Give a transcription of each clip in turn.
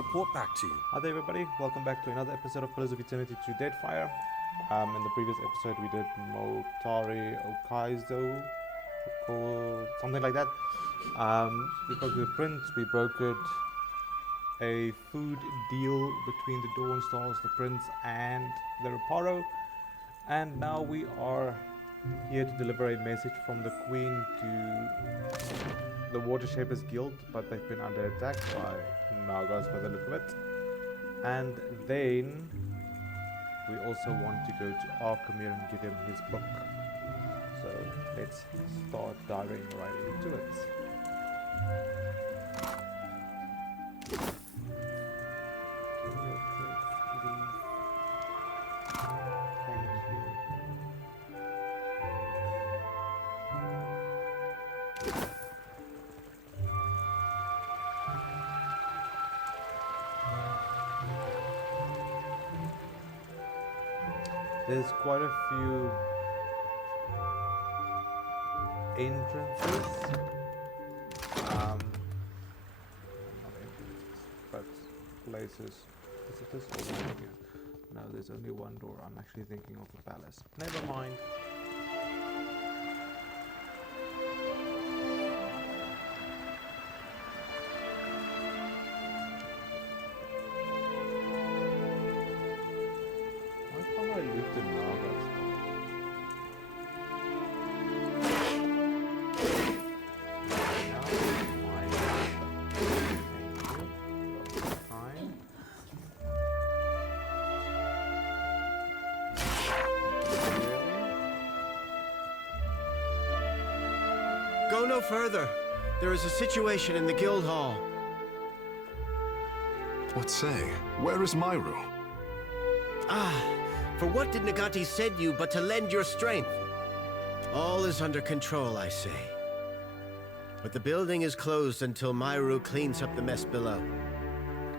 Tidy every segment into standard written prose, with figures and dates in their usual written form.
report back to you. Hi there everybody, welcome back to another episode of Pillars of Eternity through Deadfire. In the previous episode we did Motari Okaizo, or something like that. We spoke to the prince, we brokered a food deal between the Dawn Stars, the prince and the Reparo. And now we are here to deliver a message from the queen to the watershapers guild, but they've been under attack by Nagas by the look of it. And then we also want to go to Arkhimir and give him his book. So let's start diving right into it. There's quite a few entrances, not entrances, but places. Is it this or one here? No, there's only one door. I'm actually thinking of the palace. Never mind. Go no further. There is a situation in the guild hall. What say? Where is Mairu? For what did Nagati send you but to lend your strength? All is under control, I say. But the building is closed until Mairu cleans up the mess below.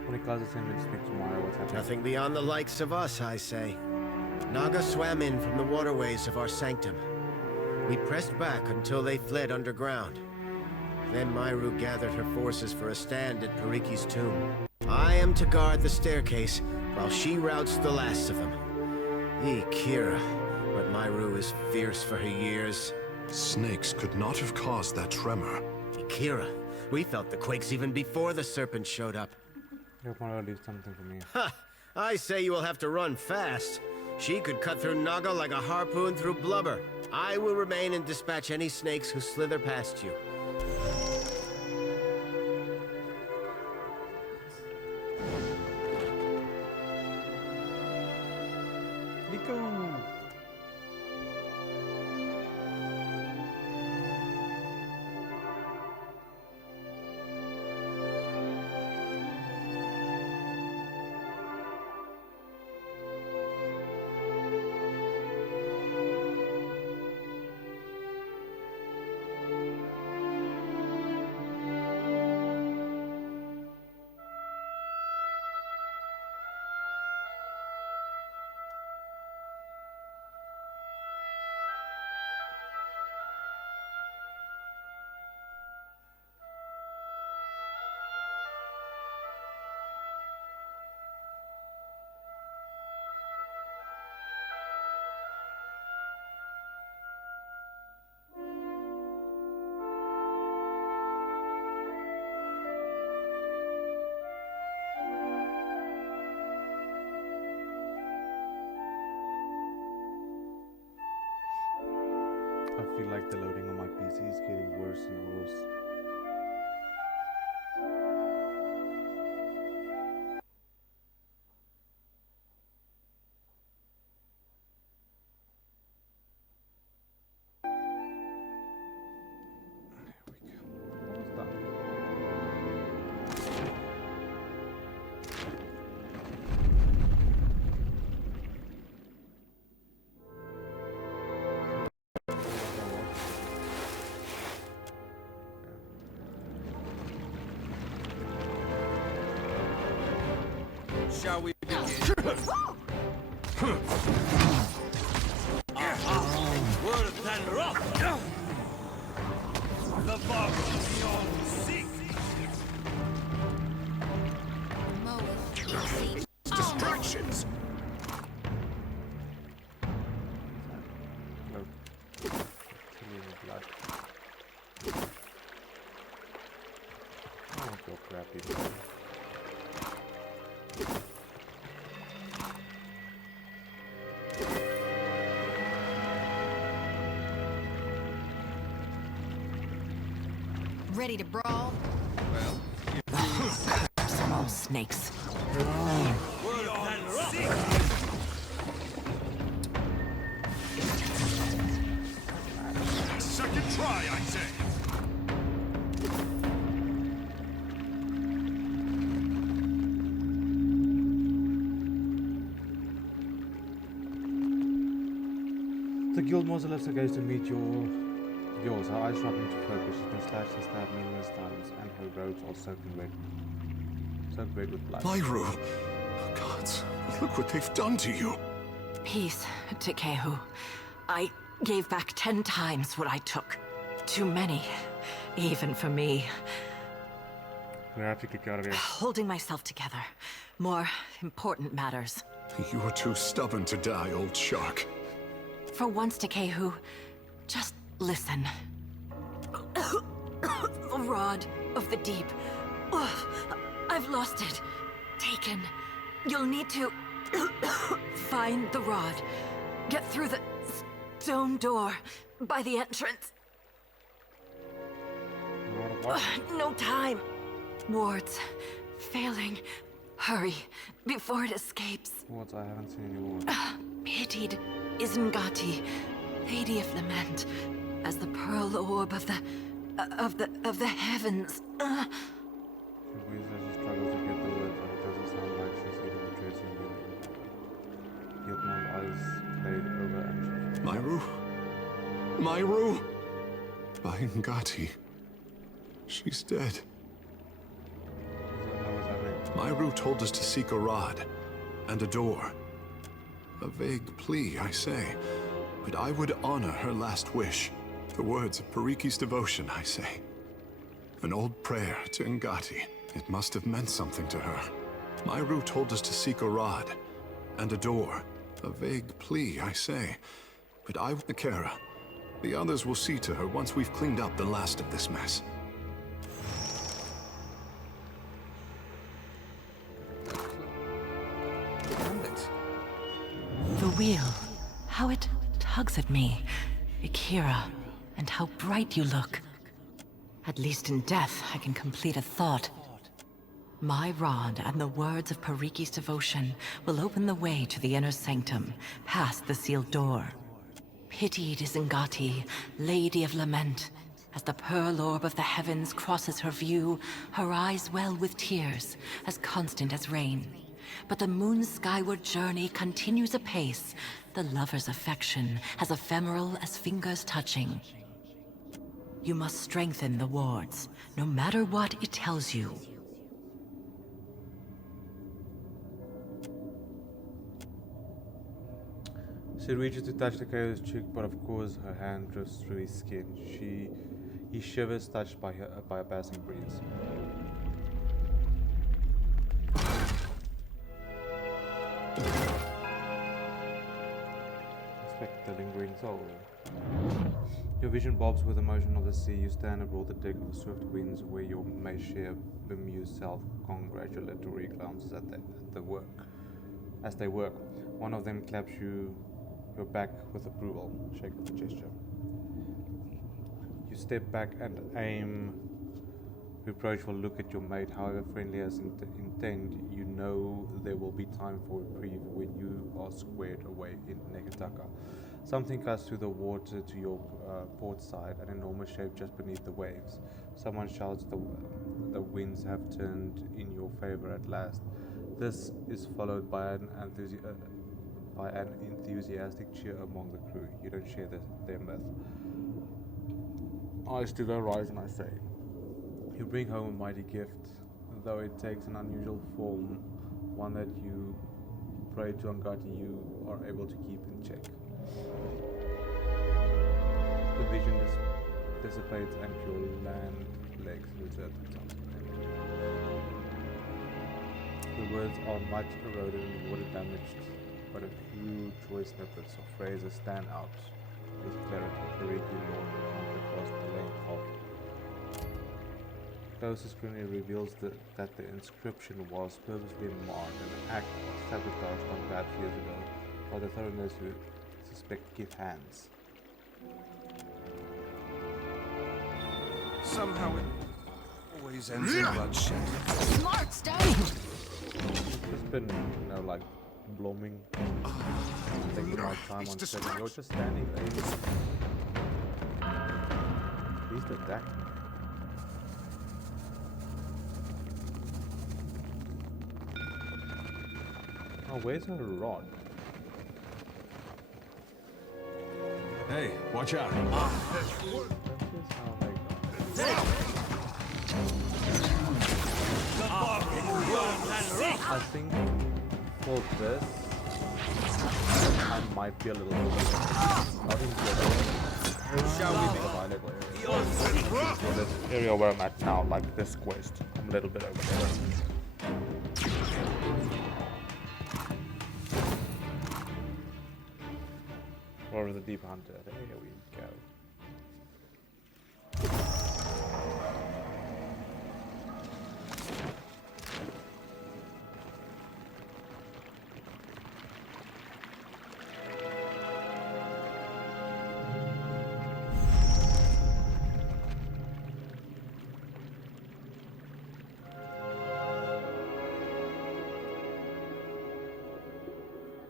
When he calls us in and speaks to Mairu, what's happening? Nothing beyond the likes of us, I say. Naga swam in from the waterways of our sanctum. We pressed back until they fled underground. Then Mairu gathered her forces for a stand at Pariki's tomb. I am to guard the staircase, while she routs the last of them. Kira, but Mairu is fierce for her years. Snakes could not have caused that tremor. Kira, we felt the quakes even before the serpent showed up. You're gonna leave something for me. Ha! I say you will have to run fast. She could cut through Naga like a harpoon through blubber. I will remain and dispatch any snakes who slither past you. Nico! I feel like the loading on my PC is getting worse and worse. Shall we begin? Word of thunder up! The bar beyond seek! Mo grab people. Ready to brawl? Well, Some old snakes. word of Tanroth! Second try, I say. The guild mausoleus goes to meet yours. Her eyes drop into focus. She's been slashed and stabbed numerous times, and her robes are soaking red with blood. Mairu! Gods, look what they've done to you. Peace to Kehu. I gave back 10 times what I took. Too many, even for me. We have to get out of here. Holding myself together. More important matters. You were too stubborn to die, old shark. For once, Kehu, just listen. The rod of the deep. Oh, I've lost it. Taken. You'll need to find the rod. Get through the stone door by the entrance. What? No time. Wards. Failing. Hurry, before it escapes. What? I haven't seen any wards. Pitied Isengati, Lady of Lament, as the pearl orb of the heavens. She breathes as she struggles to get the words out. It doesn't sound like she's even addressing you. Guildman's eyes played over and she... Mairu? Mairu? Baingati. She's dead. What's happening? Mairu told us to seek a rod and a door. A vague plea, I say, but I would honor her last wish. The words of Pariki's devotion, I say. An old prayer to Ngati. It must have meant something to her. Mairu told us to seek a rod and a door. A vague plea, I say, but I would Kara. The others will see to her once we've cleaned up the last of this mess. The wheel, how it tugs at me. Akira, and how bright you look. At least in death, I can complete a thought. My rod and the words of Pariki's devotion will open the way to the inner sanctum, past the sealed door. Pitied Isengati, Lady of Lament, as the pearl orb of the heavens crosses her view, her eyes well with tears, as constant as rain. But the moon's skyward journey continues apace, the lover's affection as ephemeral as fingers touching. You must strengthen the wards, no matter what it tells you. She reaches to touch the Kehu's cheek, but of course her hand drifts through his skin. He shivers, touched by a passing breeze. Expect the lingering soul. Your vision bobs with the motion of the sea. You stand aboard the deck of the swift winds, where you may share bemused self-congratulatory glances at the work. As they work, one of them claps your back with approval. Shake of the gesture. You step back and aim reproachful look at your mate. However friendly as intent, you know there will be time for reprieve when you are squared away in Negataka. Something cuts through the water to your port side, an enormous shape just beneath the waves. Someone shouts, the winds have turned in your favor at last. This is followed by an enthusiastic cheer among the crew. You don't share their myth. I still rise and I say, you bring home a mighty gift, though it takes an unusual form, one that you pray to Angati you are able to keep in check. The vision dissipates and your land legs desert. The words are much eroded and water damaged, but a few choice snippets of phrases stand out with clarity. Pariki Lord comes across the length of closer scrutiny reveals that the inscription was purposely marked, an act of sabotage done perhaps years ago by the foreigners who suspect gift hands. Somehow it always ends in bloodshed. Smart stone! It's been, you know, like, blooming. Taking my time on setting. You're just standing there. Please attack. Oh, where's her rod? Hey, watch out. That is how they go. I think for this, I might be a little bit not in for this area where I'm at now, like this quest. I'm a little bit over there. Or the deep hunter. There we go.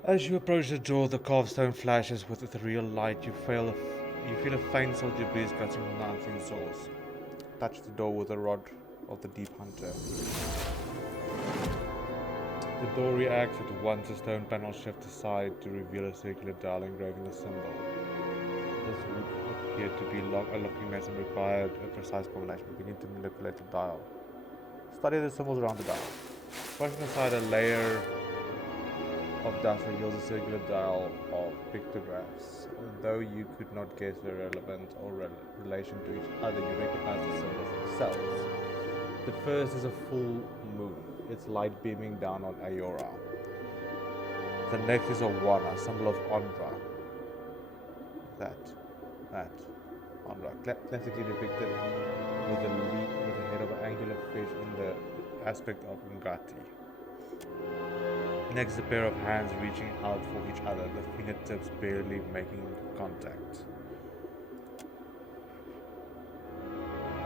As you approach the door, the carved stone flashes with ethereal light. You feel a faint salty breeze catching from the unseen source. Touch the door with the rod of the deep hunter. The door reacts at once. A stone panel shifts aside to reveal a circular dial engraving the symbol. This would appear to be a locking mechanism required a precise combination. Begin to manipulate the dial. Study the symbols around the dial. Brushing aside a layer of dust reveals a circular dial of pictographs. Although you could not guess their relevance or relation to each other, you recognize the symbols themselves. The first is a full moon, its light beaming down on Ayora. The next is a one, a symbol of Ondra. That, Ondra, classically depicted with the head of an angular fish in the aspect of Ngati. Next, a pair of hands reaching out for each other, the fingertips barely making contact.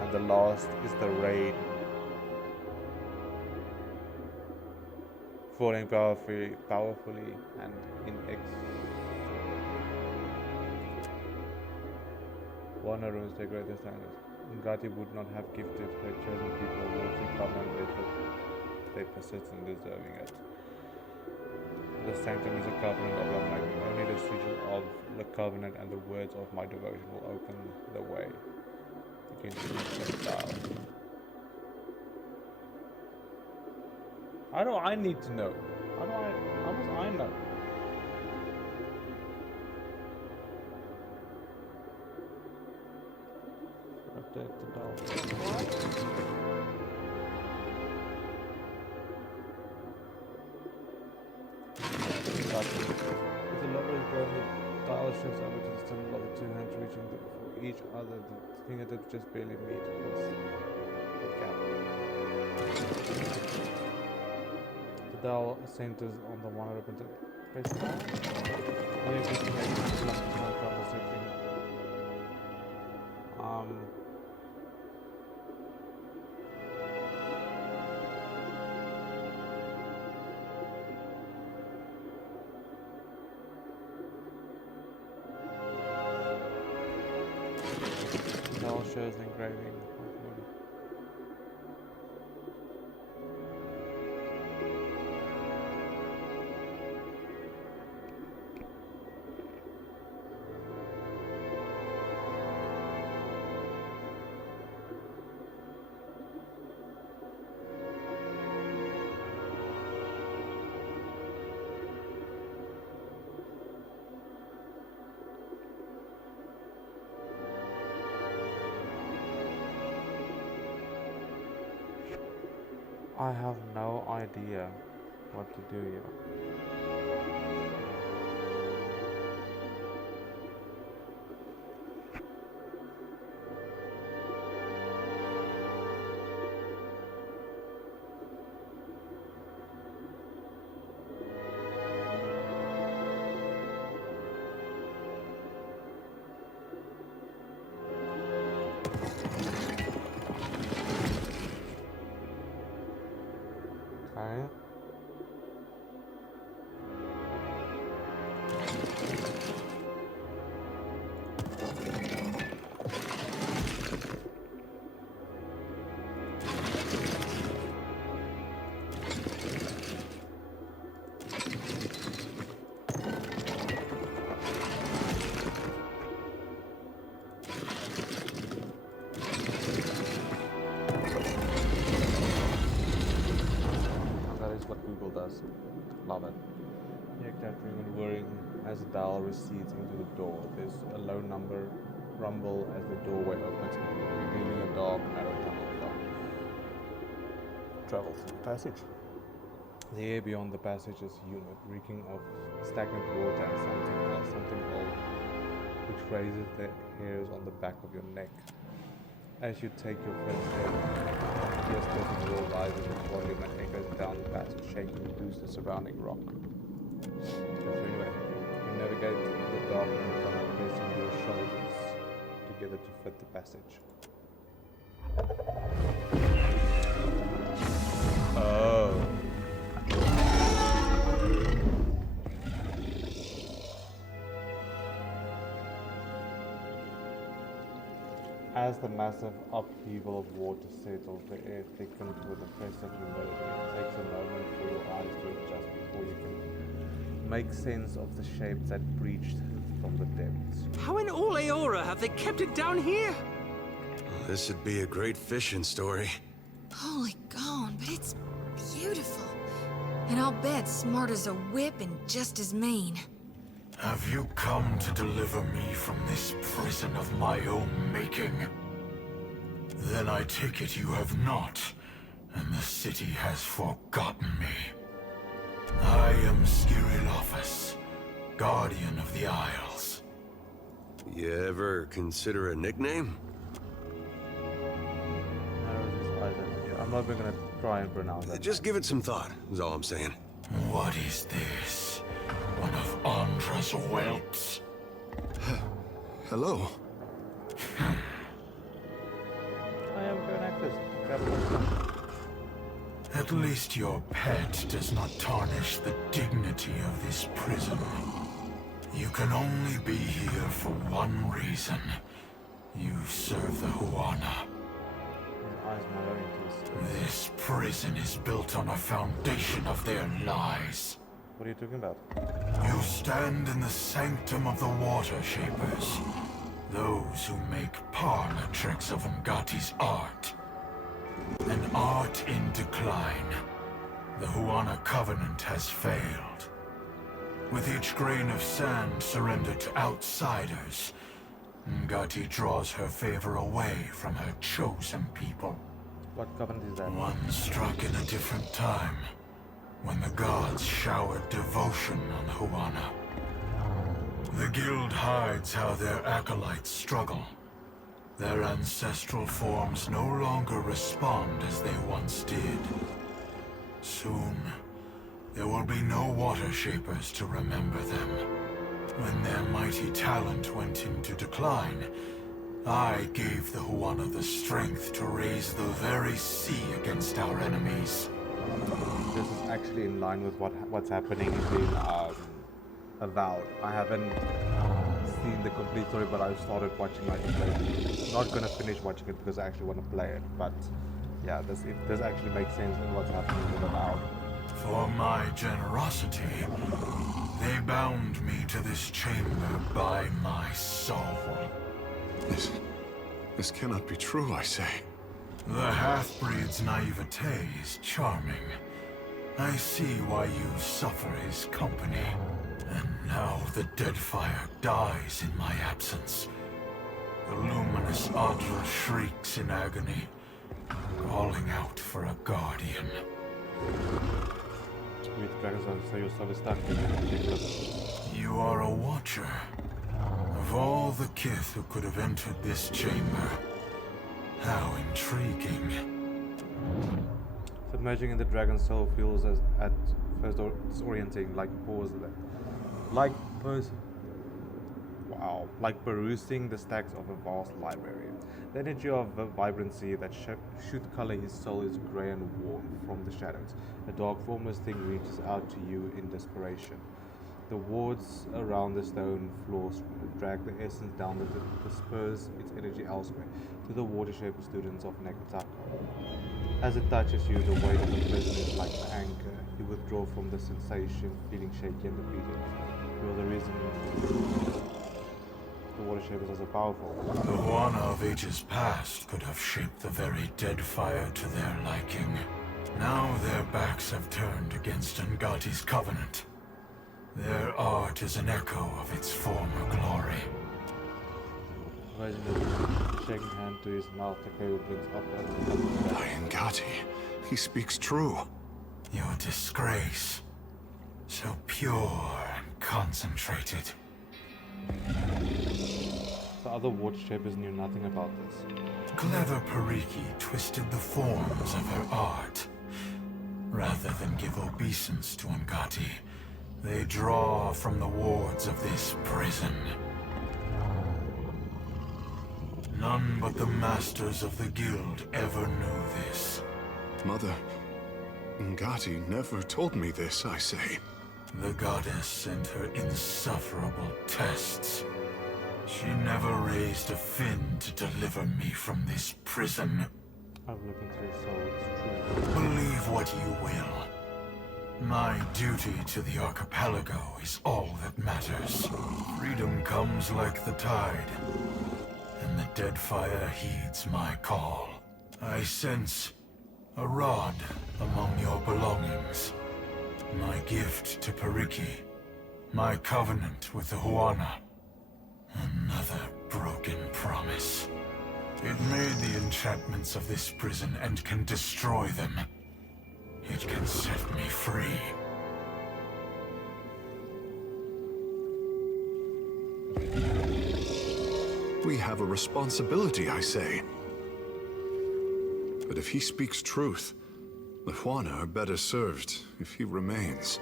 And the last is the rain, falling powerfully and inexorably. Warner runes decorate the standards. Ngati would not have gifted her chosen people a watery covenant with it. They persist in deserving it. The sanctum is a covenant of lament. Only the sigils of the covenant and the words of my devotion will open the way. Begin to reach down. How do I need to know? How must I know? Update the doll. If the lever is going, the dial shifts over to the symbol of the two hands reaching for each other. The fingertips just barely meet. The gap. The dial centers on the one represented. Press down. When you get to make it, no trouble setting. Shows engraving. I have no idea what to do here. does. Love it. Yeah, capturing and whirring as the dial recedes into the door. There's a low number rumble as the doorway opens, revealing a dark, narrow tunnel beyond. Travel through the passage. The air beyond the passage is humid, reeking of stagnant water and something old, which raises the hairs on the back of your neck. As you take your first step, your step roll rises with volume and echoes down the passage, shaking loose the surrounding rock. Anyway, you navigate the dark tunnel, placing your shoulders together to fit the passage. Oh. As the massive upheaval of water settles, the air thickens with oppressive humidity. It takes a moment for your eyes to adjust before you can make sense of the shapes that breached from the depths. How in all Aora have they kept it down here? This would be a great fishing story. Holy gone, but it's beautiful. And I'll bet smart as a whip and just as mean. Have you come to deliver me from this prison of my own making? Then I take it you have not, and the city has forgotten me. I am Scyorielaphas, Guardian of the Isles. You ever consider a nickname? I'm not even gonna try and pronounce that. Just give it some thought, is all I'm saying. What is this? One of Andra's whelps? Hello. I am an actress. At least your pet does not tarnish the dignity of this prison. You can only be here for one reason. You serve the Huana. This prison is built on a foundation of their lies. What are you talking about? You stand in the sanctum of the watershapers. Those who make parlor tricks of Ngati's art. An art in decline. The Huana Covenant has failed. With each grain of sand surrendered to outsiders, Ngati draws her favor away from her chosen people. What covenant is that? One struck in a different time, when the gods showered devotion on Huana. The guild hides how their acolytes struggle. Their ancestral forms no longer respond as they once did. Soon, there will be no watershapers to remember them. When their mighty talent went into decline, I gave the Huana the strength to raise the very sea against our enemies. This is actually in line with what's happening in Avowed. I haven't seen the complete story, but I've started watching like I'm not gonna finish watching it because I actually want to play it. But yeah, this actually makes sense in what's happening with Avowed. For my generosity, they bound me to this chamber by my soul. This cannot be true, I say. The half-breed's naivete is charming. I see why you suffer his company. And now the Deadfire dies in my absence. The luminous Adra shrieks in agony, calling out for a guardian. With dragons, so your soul is stuck. You are a watcher. Of all the kith who could have entered this chamber, how intriguing. Submerging in the dragon's soul feels at first disorienting, like perusing the stacks of a vast library. The energy of vibrancy that should color his soul is grey and warm from the shadows. A dark formless thing reaches out to you in desperation. The wards around the stone floors drag the essence down that disperse its energy elsewhere to the watershaper students of Naga. As it touches you, the weight of the prison is like an anchor. You withdraw from the sensation, feeling shaky and defeated. You are the reason the watershapers are so powerful. The Huana of ages past could have shaped the very Deadfire to their liking. Now their backs have turned against Ngati's covenant. Their art is an echo of its former glory. Shaking hand to his mouth, Takeo brings up By Ngati, he speaks true. Your disgrace, so pure and concentrated. The other watershapers knew nothing about this. Clever Pariki twisted the forms of her art. Rather than give obeisance to Ngati, they draw from the wards of this prison. None but the masters of the guild ever knew this. Mother, Ngati never told me this, I say. The goddess and her insufferable tests. She never raised a fin to deliver me from this prison. I've looked into it, so it's true. Believe what you will. My duty to the archipelago is all that matters. Freedom comes like the tide, and the Deadfire heeds my call. I sense a rod among your belongings. My gift to Pariki. My covenant with the Huana. Another broken promise. It made the enchantments of this prison and can destroy them. It can set me free. We have a responsibility, I say. But if he speaks truth, the Huana are better served if he remains.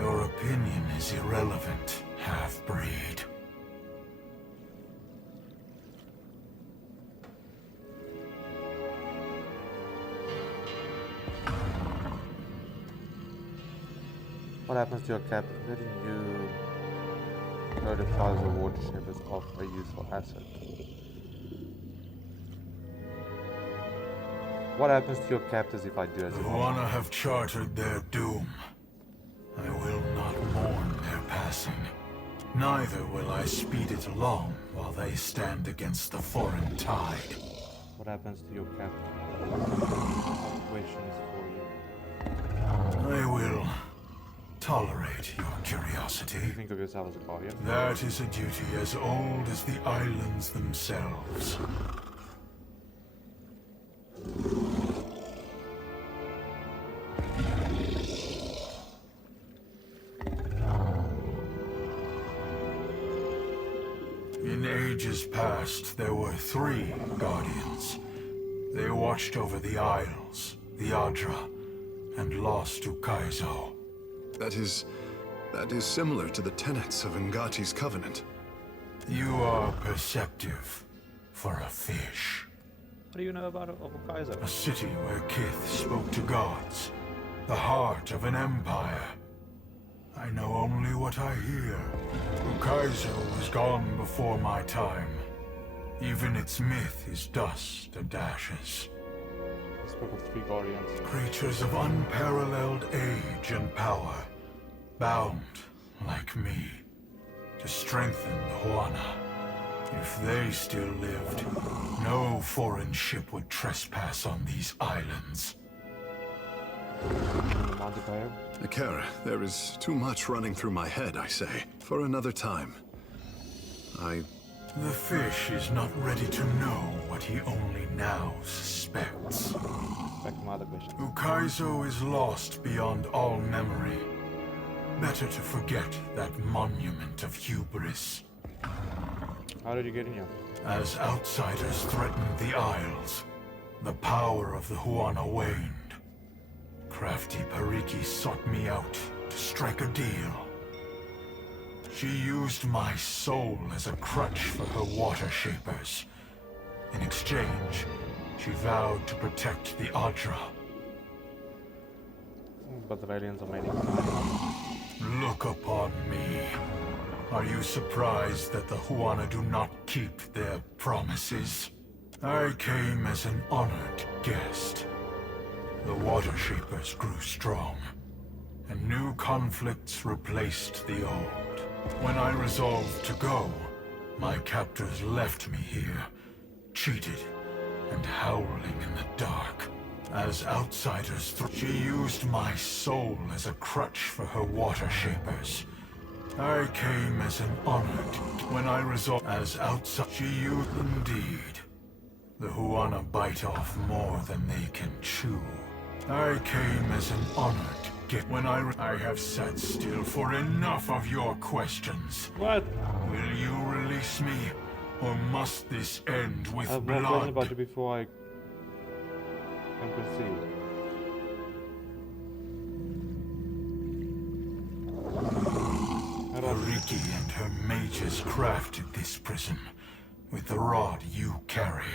Your opinion is irrelevant, half-breed. What happens to your cap? Letting you notify the watershapers of a useful asset. What happens to your captors if I do as The a Huana have chartered their doom. I will not mourn their passing. Neither will I speed it along while they stand against the foreign tide. What happens to your captor? Questions for you. I will tolerate your curiosity. You think of yourself as a guardian? That is a duty as old as the islands themselves. In ages past, there were 3 guardians. They watched over the Isles, the Adra, and lost Ukaizo. That is similar to the tenets of Ngati's covenant. You are perceptive for a fish. What do you know about Okaizo? A city where Kith spoke to gods. The heart of an empire. I know only what I hear. Ukaizo was gone before my time. Even its myth is dust and ashes. I spoke of 3 guardians. Creatures of unparalleled age and power. Bound, like me, to strengthen the Huana. If they still lived, no foreign ship would trespass on these islands. Akara, there is too much running through my head, I say. For another time. The fish is not ready to know what he only now suspects. Back to my other question. Ukaizo is lost beyond all memory. Better to forget that monument of hubris. How did you get in here? As outsiders threatened the Isles, the power of the Huana waned. Crafty Pariki sought me out to strike a deal. She used my soul as a crutch for her watershapers. In exchange, she vowed to protect the Adra. But the aliens are made. Look upon me. Are you surprised that the Huana do not keep their promises? I came as an honored guest. The watershapers grew strong, and new conflicts replaced the old. When I resolved to go, my captors left me here, cheated and howling in the dark. As outsiders, she used my soul as a crutch for her watershapers. I came as an honored when I resolved as outside. She used indeed. The Huana bite off more than they can chew. I came as an honored gift when I have sat still for enough of your questions. What? Will you release me, or must this end with I've blood? not about it before I can proceed. Pariki and her mages crafted this prison with the rod you carry.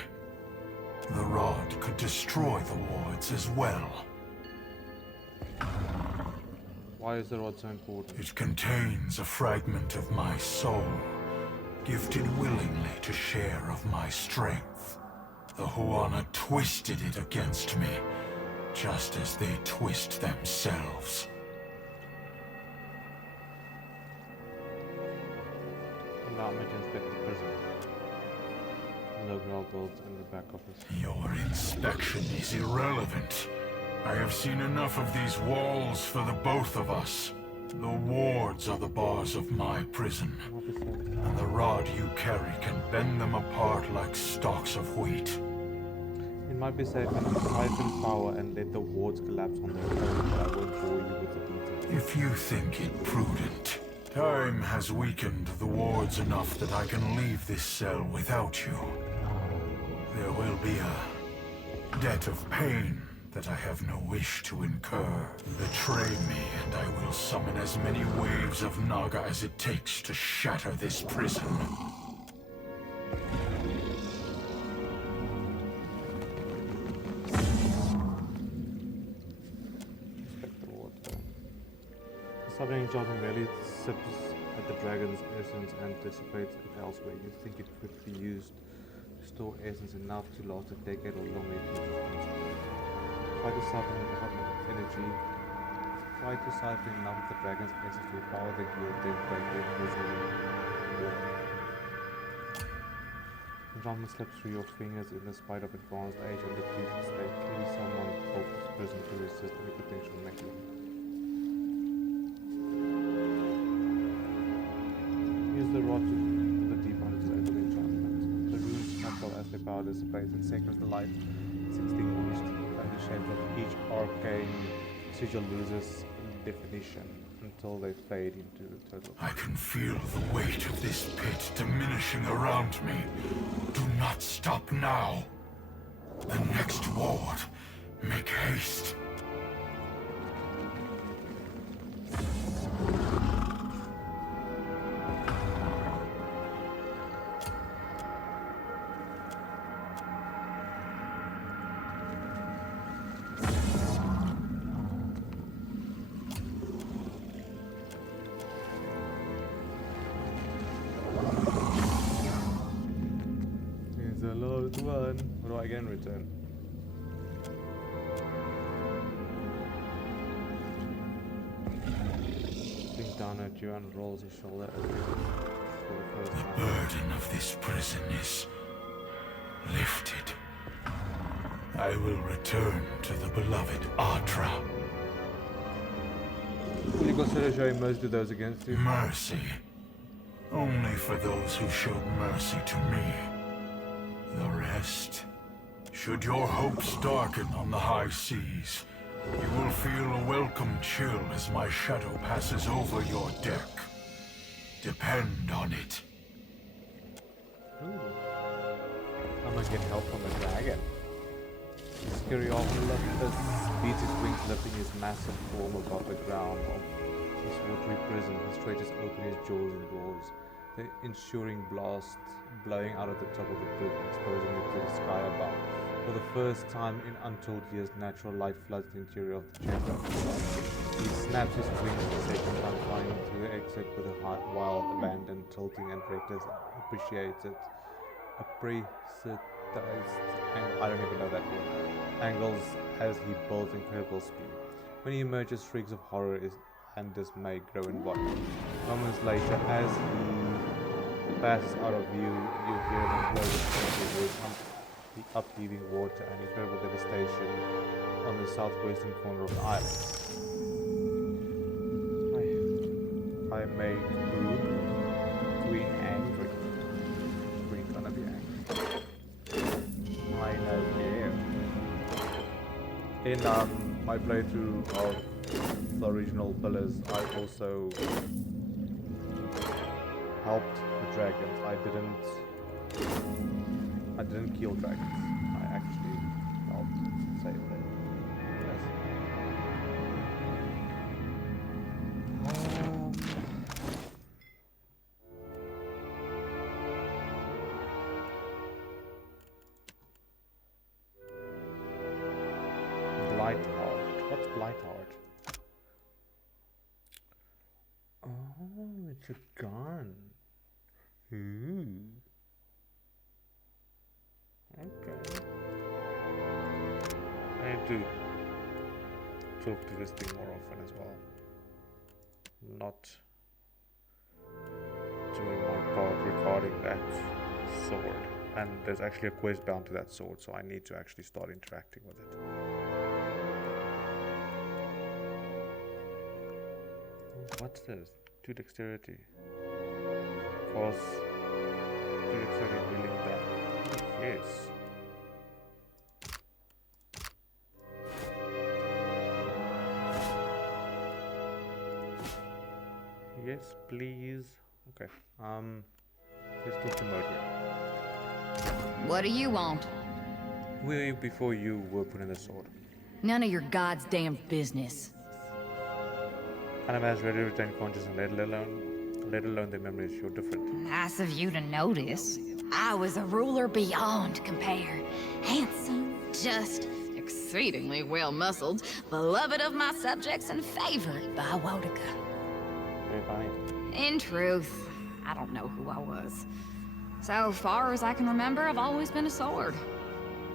The rod could destroy the wards as well. Why is the rod so important? It contains a fragment of my soul, gifted willingly to share of my strength. The Huana twisted it against me, just as they twist themselves. Allow me to inspect the prison. Local builds in the back office. Your inspection is irrelevant. I have seen enough of these walls for the both of us. The wards are the bars of my prison, and the rod you carry can bend them apart like stalks of wheat. It might be safe to siphon power and let the wards collapse on their own, but I won't bore you with the details. If you think it prudent, time has weakened the wards enough that I can leave this cell without you. There will be a debt of pain that I have no wish to incur. Betray me, and I will summon as many waves of Naga as it takes to shatter this prison. Inspect the ward. The summoning jargon merely sips at the dragon's essence and dissipates it elsewhere. You think it could be used to store essence enough to last a decade or longer if you try to siphon energy. Try to siphon enough of the dragon's essence to power the guild, then break the invisible wall. Enchantment slips through your fingers in the spite of advanced age and depleted state. Clearly someone built this prison to resist any potential mechanism. Use the rod to the deep under the enchantment. The runes sparkle as their power dissipates, and seconds the light is extinguished, and the shape of each arcane sigil loses definition until they fade into the total. I can feel the weight of this pit diminishing around me. Do not stop now. The next ward. Make haste. One. What do I get in return? Looks down at you and rolls his shoulder as if for the first time. The burden of this prison is lifted. I will return to the beloved Atra. Will you consider showing mercy to those against you? Mercy. Only for those who showed mercy to me. The rest. Should your hopes darken on the high seas, you will feel a welcome chill as my shadow passes over your deck. Depend on it. Ooh. I'm gonna get help from a dragon. Scyorielaphas beats his wings, lifting his massive form above the ground of his watery prison. He stretches open his jaws and roars, the ensuing blast blowing out of the top of the pit, exposing it to the sky above. For the first time in untold years, natural light floods the interior of the chamber. He snaps his wings a second time, flying to the exit with a wild abandon, tilting and reckless, appreciated, and I don't even know that word, angles as he builds incredible speed. When he emerges, shrieks of horror and dismay grow in volume. Moments later, as he passes out of view, you hear him blow the upheaving water and incredible devastation on the southwestern corner of the island. I made Boom, Queen angry. Queen gonna be angry. I know, yeah. In my playthrough of the original Pillars, I also helped the dragons. I didn't kill dragons. I actually helped save them. Yes. Blight Heart. What's Blight Heart? Oh, it's a gun. Ooh. Okay. I need to talk to this thing more often as well. Not doing my part regarding that sword. And there's actually a quest bound to that sword, so I need to actually start interacting with it. What's this? 2 dexterity. Cause 2 dexterity healing that. Yes. Yes, please. Okay. Let's talk to Murderer. What do you want? Who are you before you were put in the sword? None of your god's damn business. Kind of has ready to retain consciousness, let alone their memories. You're different. Nice of you to notice. I was a ruler beyond compare. Handsome, just, exceedingly well-muscled, beloved of my subjects and favored by Wotica. Very funny. In truth, I don't know who I was. So far as I can remember, I've always been a sword.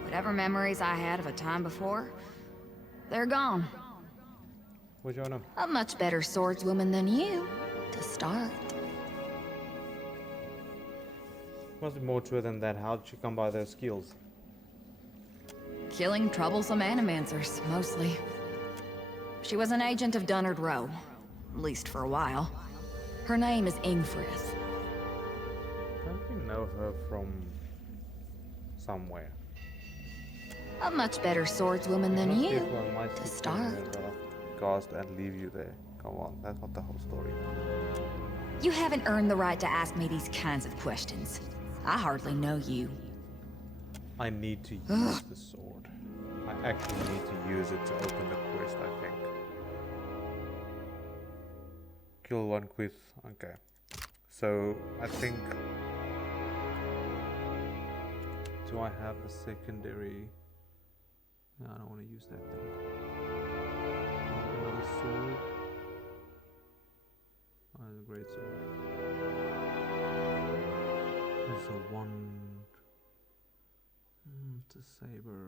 Whatever memories I had of a time before, they're gone. What's your name? A much better swordswoman than you, to start. Must be more to it than that. How did she come by those skills? Killing troublesome animancers, mostly. She was an agent of Dunnard Row, at least for a while. Her name is Ingfrith. Don't we know her from somewhere? A much better swordswoman than Most you, people on my to team start. Cast and leave you there. Come on, that's not the whole story. You haven't earned the right to ask me these kinds of questions. I hardly know you. I need to use the sword. I actually need to use it to open the quest, I think. Kill one with... okay. So, I think... do I have a secondary... no, I don't want to use that thing. Another sword. Oh, a great sword. There's a one... it's a saber.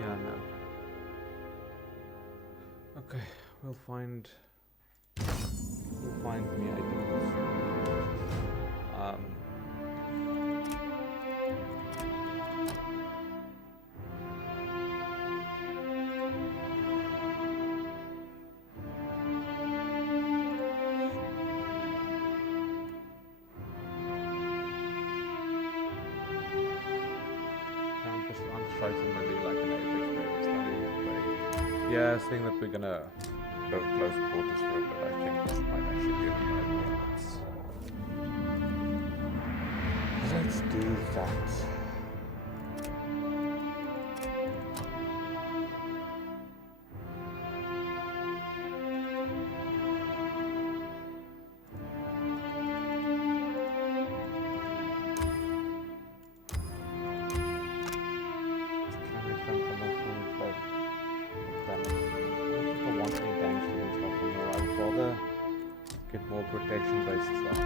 Yeah, no. Okay, we'll find me items. Yeah, seeing that we're gonna go close quarters for it, but I think this might actually be a let's do that. Protection based stuff.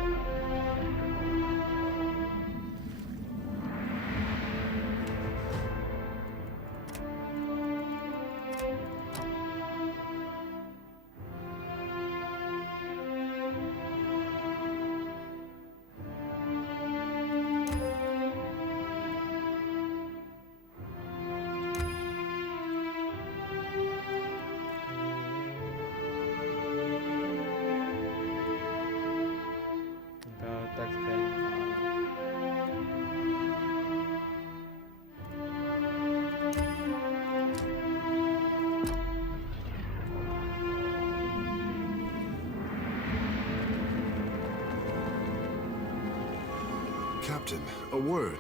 Captain, a word.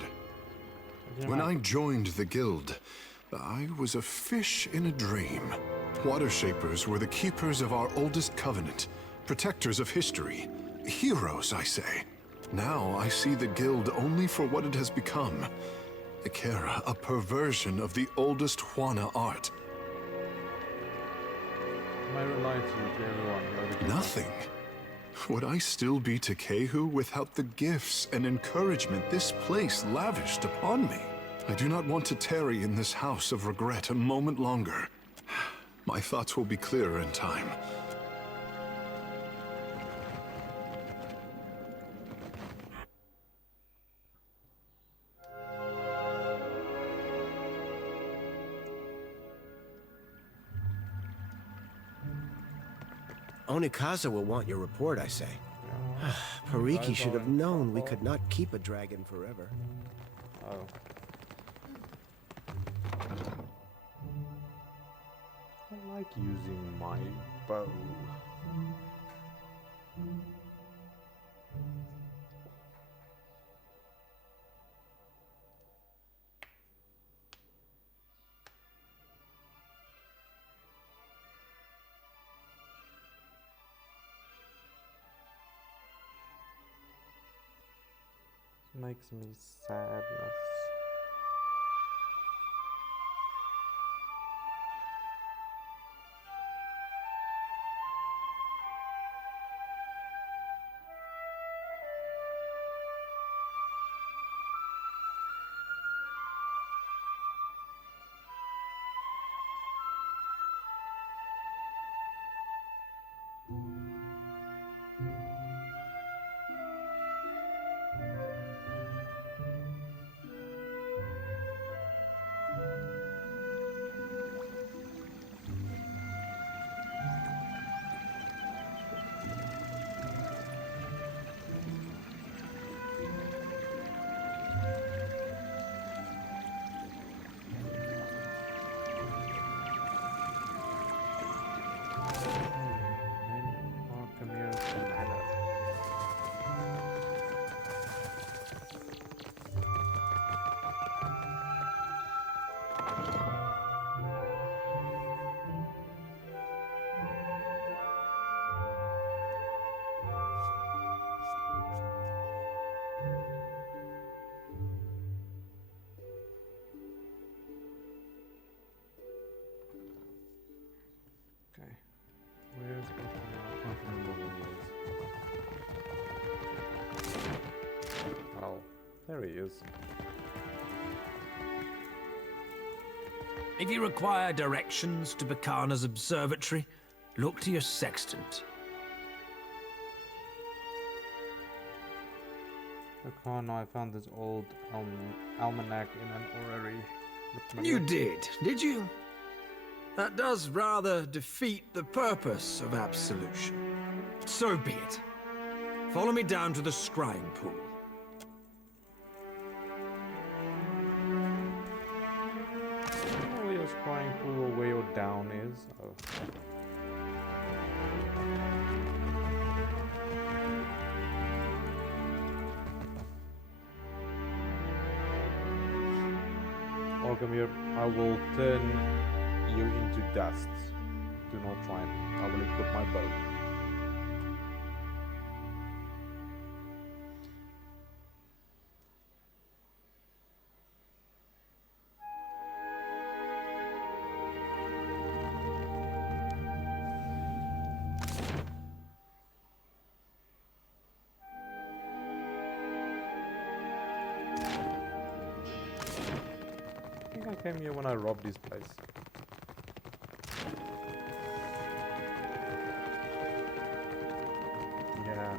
When I joined the guild, I was a fish in a dream. Watershapers were the keepers of our oldest covenant, protectors of history. Heroes, I say. Now I see the guild only for what it has become. Ikera, a perversion of the oldest Juana art. Mairu lied to everyone. Nothing. Would I still be Tekehu without the gifts and encouragement this place lavished upon me? I do not want to tarry in this house of regret a moment longer. My thoughts will be clearer in time. Onikaza will want your report, I say. Pariki should have known we could not keep a dragon forever. Oh. I like using my bow. Makes me sadness. Okay. Where's the I can't remember where he is. Oh, there he is. If you require directions to Bacana's observatory, look to your sextant. Bacana, I found this old almanac in an orrery. You did you? That does rather defeat the purpose of absolution. So be it. Follow me down to the scrying pool. Where your scrying pool or where your down is? Oh. Welcome here. I will turn you into dust. Do not try and I will equip my bow. I think I came here when I robbed this place. Yeah.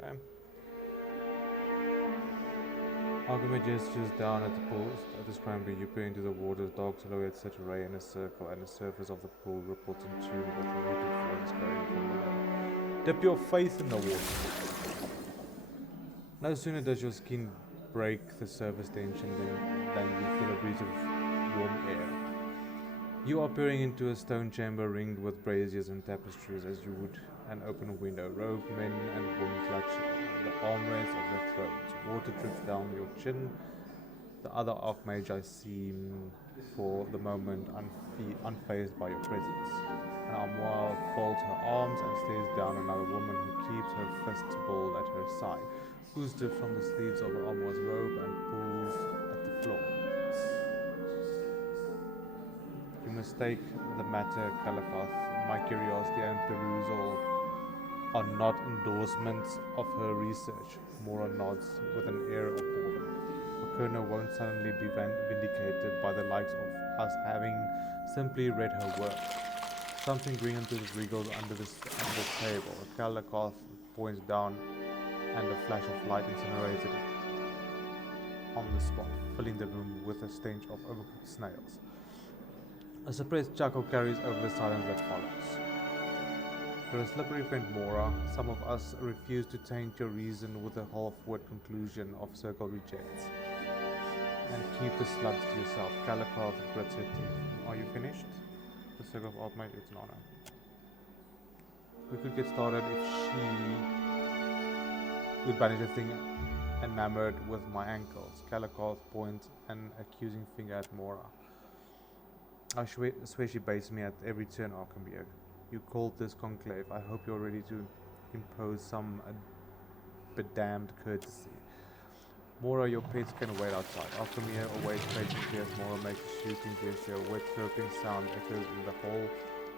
Okay. Alchemy gestures down at the pool, at the scramble. You peer into the water's dark silhouette set array in a circle, and the surface of the pool ripples in tune with the rooted flames going from below. Dip your face in the water. No sooner does your skin break the surface tension, then you feel a breeze of warm air. You are peering into a stone chamber ringed with braziers and tapestries as you would an open window. Robed men and women clutch the armrests of their thrones. Water drips down your chin. The other archmagi seem, for the moment, unfazed by your presence. An armoire folds her arms and stares down another woman who keeps her fists balled at her side. Ooze drips from the sleeves of her armoire's robe and pulls at the floor. You mistake the matter, Calapath. My curiosity and perusal are not endorsements of her research. Mora nods with an air of boredom. Okerno won't suddenly be vindicated by the likes of us having simply read her work. Something green and wriggles under the table. Calapath points down and a flash of light incinerates it on the spot, filling the room with a stench of overcooked snails. A suppressed chuckle carries over the silence that follows. You're a slippery friend, Mora. Some of us refuse to taint your reason with a half-word conclusion of circle rejects. And keep the slugs to yourself. Calapath grits her teeth. Are you finished? The circle of Archmage, it's an honor. We could get started if she would banish a thing enamored with my ankles. Calapath points an accusing finger at Mora. I swear she baits me at every turn, Archmage. You called this conclave. I hope you're ready to impose some bedamned courtesy. Mora, your pets can wait outside. Alchemia awaits patiently as Mora makes a shooting gesture. A wet slurping sound echoes in the hall,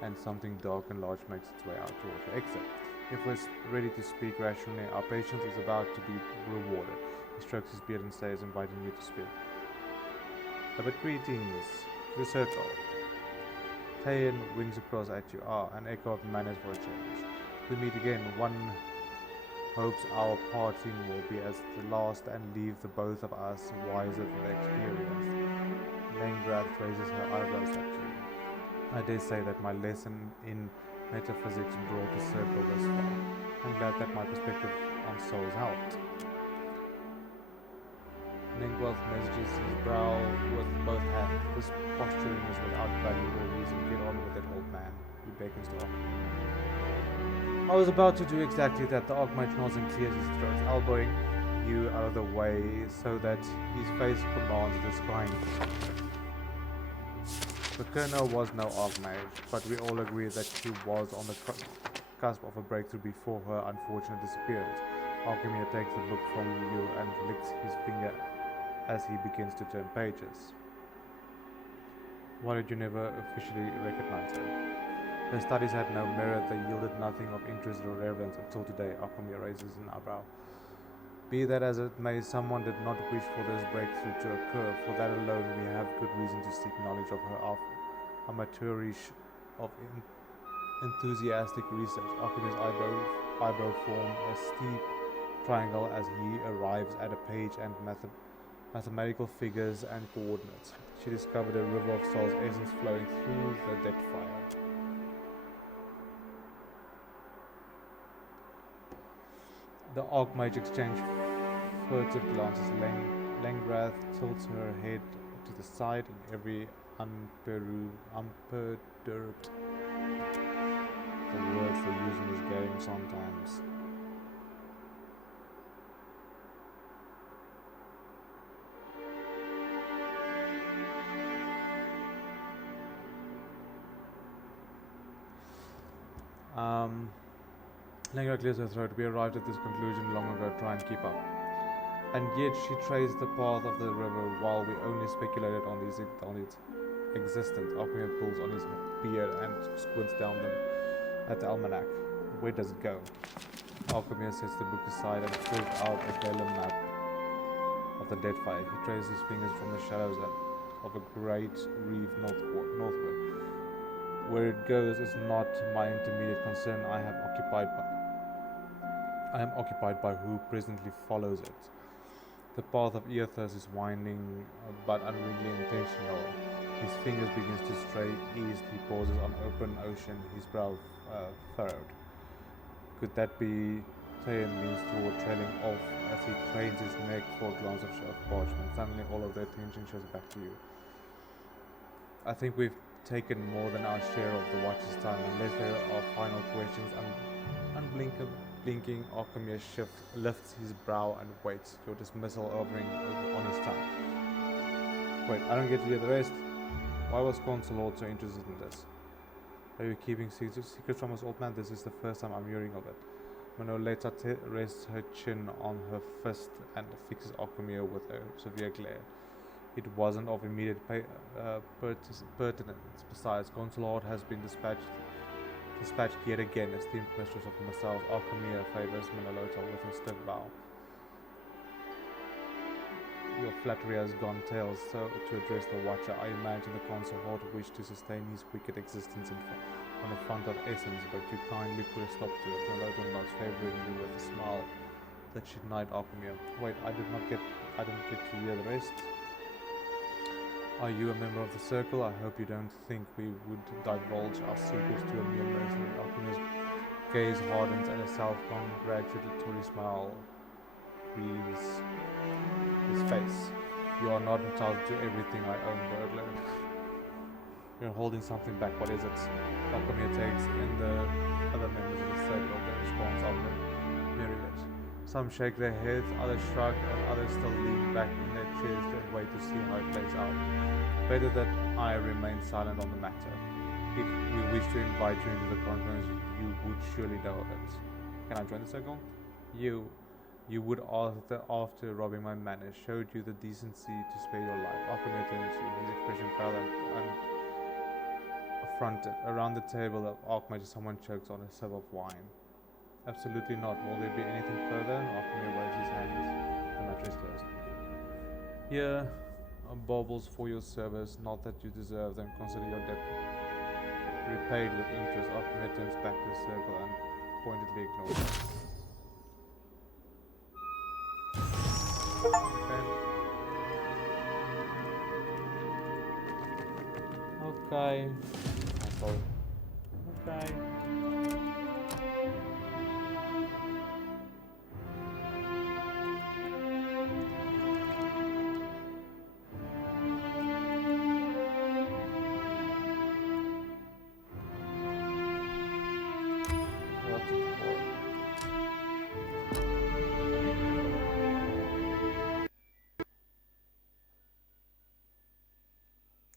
and something dark and large makes its way out towards the exit. If we're ready to speak rationally, our patience is about to be rewarded. He strokes his beard and says, inviting you to speak. But greetings, the circle. Tayan wings across at you. An echo of manners for a change. We meet again. One hopes our parting will be as the last and leave the both of us wiser for the experience. Lengrath raises her eyebrows at you. I dare say that my lesson in metaphysics brought the circle this far. I'm glad that my perspective on souls helped. Lengrath measures his brow with both hands. This posturing is without value or reason. Get on with it, old man. He beckons to Archmage. I was about to do exactly that. The Archmage nods and clears his throat, elbowing you out of the way so that his face commands the spine. The Colonel was no Archmage, but we all agree that she was on the cusp of a breakthrough before her unfortunate disappearance. Archmage takes the book from you and licks his finger as he begins to turn pages. Why did you never officially recognize her? Her studies had no merit, they yielded nothing of interest or relevance until today. Archmage raises an eyebrow. Be that as it may, someone did not wish for this breakthrough to occur. For that alone, we have good reason to seek knowledge of her amateurish of enthusiastic research. Archmage's eyebrow form a steep triangle as he arrives at a page and mathematical figures and coordinates. She discovered a river of soul's essence flowing through the Deadfire. The Archmage exchange furtive glances. Lengrath tilts her head to the side in every unperturbed. The words they use in this game sometimes. Lengrath clears her throat. We arrived at this conclusion long ago. Try and keep up. And yet she traced the path of the river while we only speculated on its existence. Archmage pulls on his beard and squints down at the almanac. Where does it go? Archmage sets the book aside and pulls out a vellum map of the Deadfire. He traces his fingers from the shadows of a great reef northward. Where it goes is not my intermediate concern. I am occupied by who presently follows it. The path of Eothas is winding, but unreally intentional. His fingers begins to stray east. He pauses on open ocean, his brow furrowed. Could that be tail leans toward, trailing off as he cranes his neck for a glance of parchment. Suddenly all of the attention shows back to you. I think we've taken more than our share of the Watcher's time. Unless there are final questions, unblinking Archimir lifts his brow and waits, your dismissal hovering on his tongue. Wait, I don't get to hear the rest. Why was Consulord so interested in this? Are you keeping secrets from us, old man? This is the first time I'm hearing of it. Manoleta rests her chin on her fist and fixes Archimir with a severe glare. It wasn't of immediate pertinence. Besides, Consulord has been dispatched yet again, esteemed mistress of myself. Archimir favors Manoleta with a stiff bow. Your flattery has gone tails, so to address the Watcher, I imagine the Consulord wished to sustain his wicked existence on a font of essence, but you kindly put a stop to it. Manoleta nods favoringly with a smile that should knight Archimir. Wait, I didn't get to hear the rest. Are you a member of the Circle? I hope you don't think we would divulge our secrets to a mere mercenary. Archimir's gaze hardens and a self-congratulatory smile grieves his face. You are not entitled to everything I own, burglar. You're holding something back. What is it? Archimir takes in the other members of the Circle. The response of the myriad. Some shake their heads, others shrug, and others still lean back in their chairs and wait to see how it plays out. Better that I remain silent on the matter. If we wish to invite you into the conference, you would surely know of it. Can I join the Circle? You would, after robbing my manor, showed you the decency to spare your life. Archimir turns to you, his expression fell and affronted. Around the table of Archmage, someone chokes on a sip of wine. Absolutely not. Will there be anything further? Archimir waves his hands. The matter is closed. Here are baubles for your service, not that you deserve them. Consider your debt repaid with interest. Archimir turns back to the Circle and pointedly ignores it. Okay. Okay.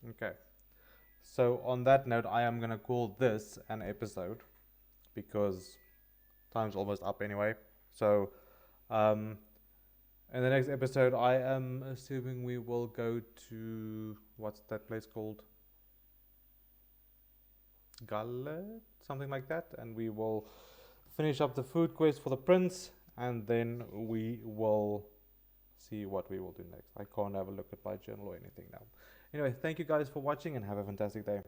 Okay, so on that note, I am gonna call this an episode because time's almost up anyway. So in the next episode, I am assuming we will go to, what's that place called? Gullet? Something like that. And we will finish up the food quest for the prince, and then we will see what we will do next. I can't have a look at my journal or anything now. Anyway, thank you guys for watching and have a fantastic day.